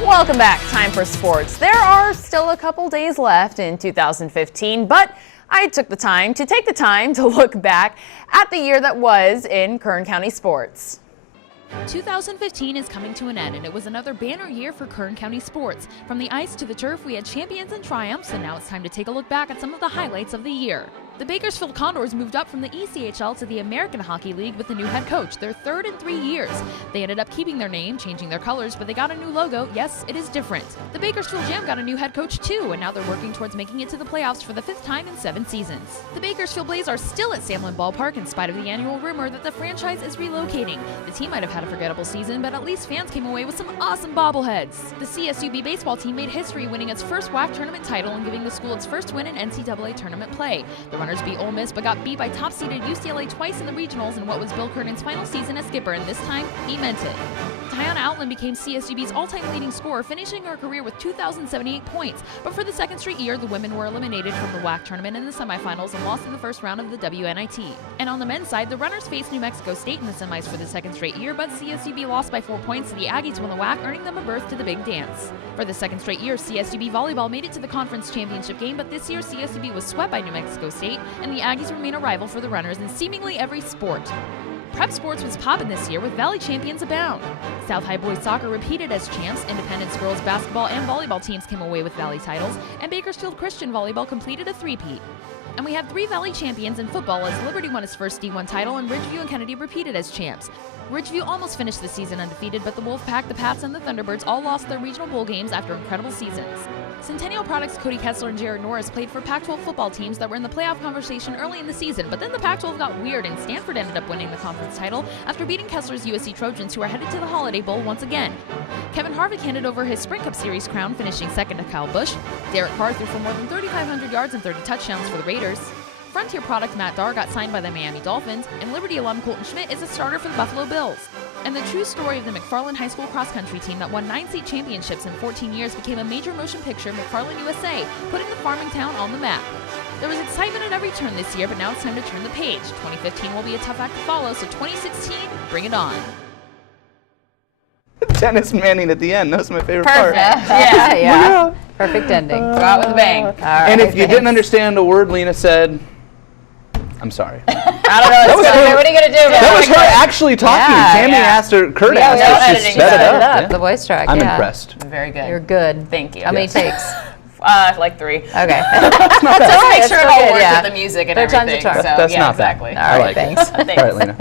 Welcome back. Time for sports. There are still a couple days left in 2015, but I took the time to look back at the year that was in Kern County sports. 2015 is coming to an end, and it was another banner year for Kern County sports. From the ice to the turf, we had champions and triumphs, and now it's time to take a look back at some of the highlights of the year. The Bakersfield Condors moved up from the ECHL to the American Hockey League with a new head coach, their third in 3 years. They ended up keeping their name, changing their colors, but they got a new logo. Yes, it is different. The Bakersfield Jam got a new head coach too, and now they're working towards making it to the playoffs for the 5th time in 7 seasons. The Bakersfield Blaze are still at Samlin Ballpark in spite of the annual rumor that the franchise is relocating. The team might have had a forgettable season, but at least fans came away with some awesome bobbleheads. The CSUB baseball team made history, winning its first WAC tournament title and giving the school its first win in NCAA tournament play. The Runners beat Ole Miss, but got beat by top-seeded UCLA twice in the regionals in what was Bill Kernan's final season as skipper, and this time, he meant it. Tiana Outland became CSUB's all-time leading scorer, finishing her career with 2,078 points. But for the second straight year, the women were eliminated from the WAC tournament in the semifinals and lost in the first round of the WNIT. And on the men's side, the Runners faced New Mexico State in the semis for the second straight year, but CSUB lost by 4 points. The Aggies won the WAC, earning them a berth to the big dance. For the second straight year, CSUB volleyball made it to the conference championship game, but this year CSUB was swept by New Mexico State, and the Aggies remain a rival for the Runners in seemingly every sport. Prep sports was poppin' this year with Valley champions abound. South High boys soccer repeated as champs, Independence girls basketball and volleyball teams came away with Valley titles, and Bakersfield Christian volleyball completed a three-peat. And we had 3 Valley champions in football as Liberty won its first D1 title and Ridgeview and Kennedy repeated as champs. Ridgeview almost finished the season undefeated, but the Wolfpack, the Pats, and the Thunderbirds all lost their regional bowl games after incredible seasons. Centennial Products' Cody Kessler and Jared Norris played for Pac-12 football teams that were in the playoff conversation early in the season, but then the Pac-12 got weird and Stanford ended up winning the conference title after beating Kessler's USC Trojans, who are headed to the Holiday Bowl once again. Kevin Harvick handed over his Sprint Cup Series crown, finishing second to Kyle Busch. Derek Carr threw for more than 3,500 yards and 30 touchdowns for the Raiders. Frontier product Matt Darr got signed by the Miami Dolphins, and Liberty alum Colton Schmidt is a starter for the Buffalo Bills. And the true story of the McFarland High School cross-country team that won 9 state championships in 14 years became a major motion picture, McFarland USA, putting the farming town on the map. There was excitement at every turn this year, but now it's time to turn the page. 2015 will be a tough act to follow, so 2016, bring it on. Dennis Manning at the end. That was my favorite part. Perfect. Yeah. Perfect ending. Go out with a bang. And if you didn't understand a word Lena said, I'm sorry. I don't know. What are you going to do? That was her actually talking. Tammy asked her, Kurt asked her, she sped it up. Yeah. The voice track, I'm impressed. Very good. You're good. Thank you. How many takes? Like 3. Okay. Just make sure it all works Yeah. with the music and There are tons of everything. charm. So, That's yeah, not exactly. bad. I like thanks. it. All right, Lena.